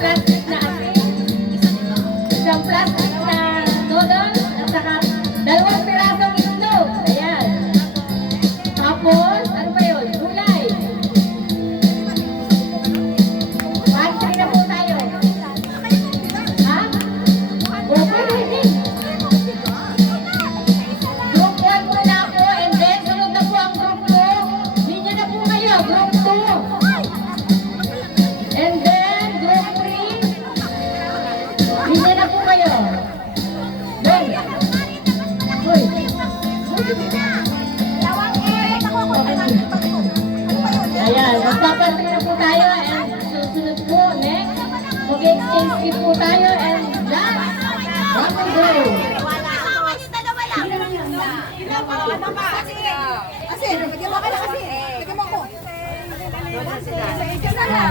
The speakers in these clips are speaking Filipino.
plastic na asin, isang plastic na noodles, at saka dalawang pirasong itlog. Ayan. Tapos, ano ba yun? Gulay. Pantry na po tayo. Ha? Okay, ready. Group 1 muna ako, and then sunod na po ang group 2. Linya na po kayo, group 2. And then, group 3. Linya na po kayo. Then, uy. Ayan, magpapantry na po tayo, and susunod po, next, mag-exchange gift po tayo, and last, rock and roll.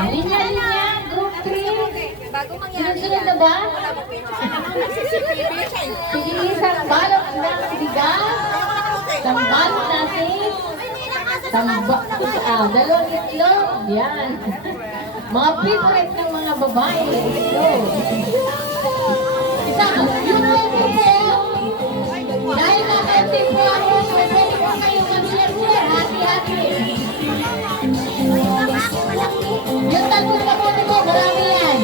Linya-linya, group 3. Sunod-sunod na ba? Sige, isang balot ng bigas, isang balot natin, dalawang itlog. Yan. Mga favorite ng mga babae. Itlog. Isang, yun po po. Dahil na-empty po ako, pwede po kayo mag-share-share. Hati-hati. Yung talbos na po nito, marami yan.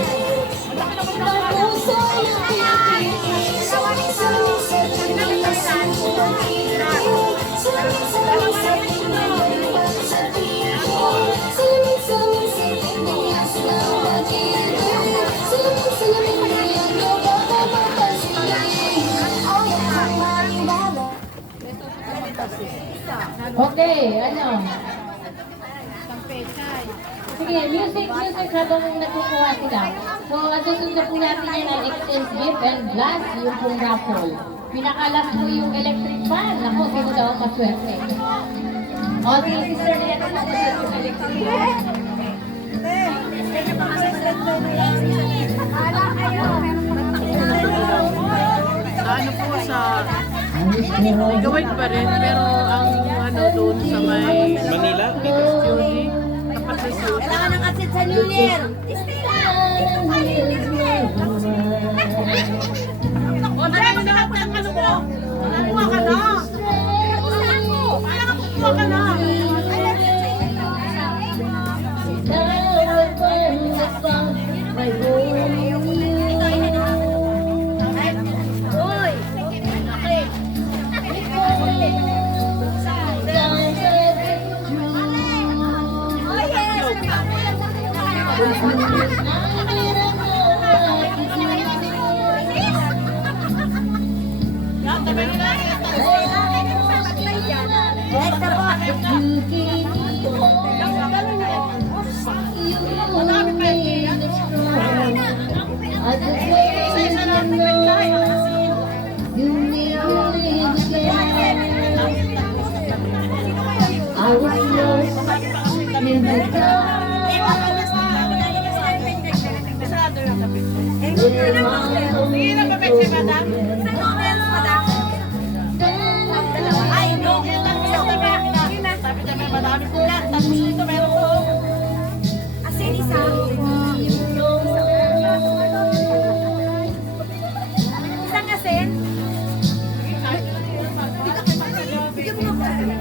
Okay, ano? Sige, music habang nagkukuha sila. So, susunod po natin yan ang exchange gift and last yung pong raffle. Pinakalas po yung electric fan. Ako, sino daw ang maswerte? O, sige, sister na yan ang maswerte yung electric fan. Ano po sa gawin pa rin, pero ang ano doon sa may Manila? Tuesday, tapat sa Suit. Kailangan ng asit sa New Year. O, dahil na ang ano mo? Kuha ka na! Kailangan kuha ka na! I was lost in the dark.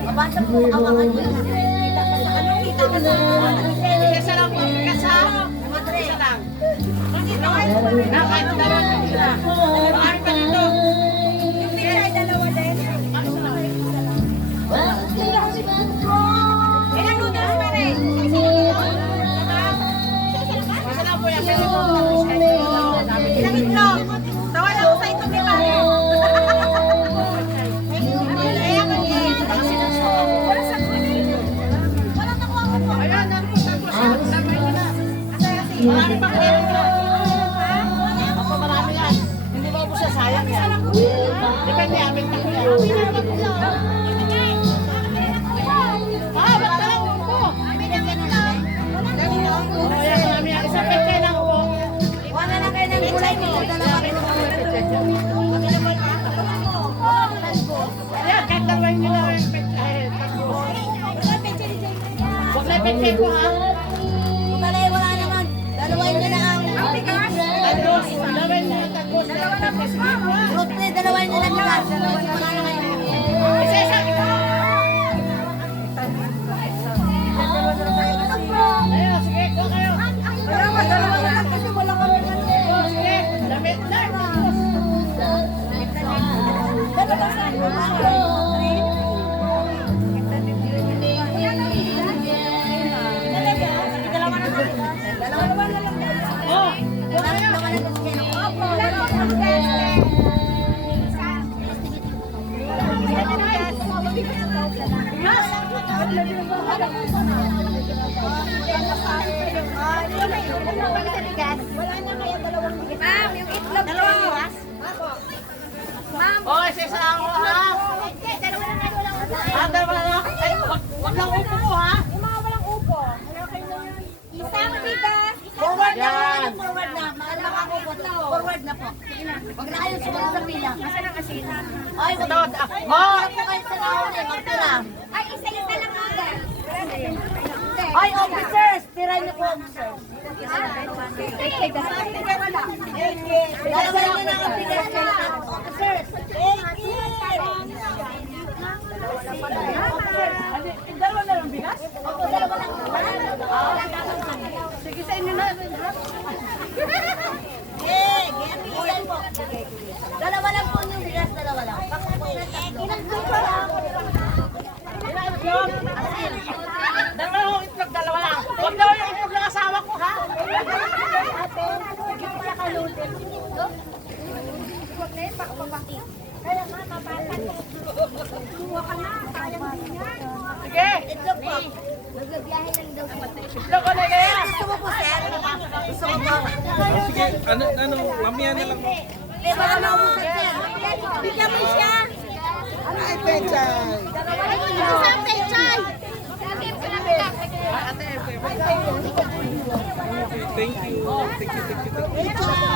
Mabasa po ang mga niya. Anong kita ka sa Isa lang po, isa lang. Kahit dalawa lang sila. Bakit pa dito? yung picture ay dalawa din? Ilang noodles pa rin? Isa lang po yan. Ilang itlog? Tawa lang ako sa itlog ni Pare. Wala sa kunin. Wala nakuha ko po. Ayan, damay ko na. Marami pang meron ko. Ako marami yan. Hindi ba po siya sayang yan? Depende, amin pa ko yan. Ah, ba't talagang ko? Ayan, marami yan. Isang peke lang po. Wala na kayo ng gulay ko. Dalawa kayo ng Ayan, kahit dalawin nila yung peke. Huwag na peke ko ha. Wala naman. Dalawa yun na ang Ma'am, yung itlog ko. Ma'am, Oh, isa ako ha. Ah, dalawa lang. Ay, wag lang upo mo ha. yung mga walang upo. Isang bigas. Forward na. Forward na. Forward na po. Huwag na kayo sumunod sa pila. Nasaan ang asin? Ay, wag Ito, oh, po kayo sa nauli. Magtira. Ay, isa-isa lang agad. Ay, officers! Tira niyo po, officers. Dalawa lang na ang bigas niyo. Officers! dalawa na lang bigas. Opo, dalawa lang. Sige sa inyo na. Ilan po? Dalawa lang po yung bigas, dalawa lang. Dalawa lang itlog, dalawa lang. Huwag daw yung itlog ng asawa ko ha. Sige. Itlog po. Nagbibiyahe lang daw po. Itlog ko na kaya. Gusto mo po, sir? Gusto mo po? Sige, ano, mamaya na lang. Di ba ka maubusan, sir? Bigyan mo siya. Ay, pechay! Isang pechay. Thank you. Thank you.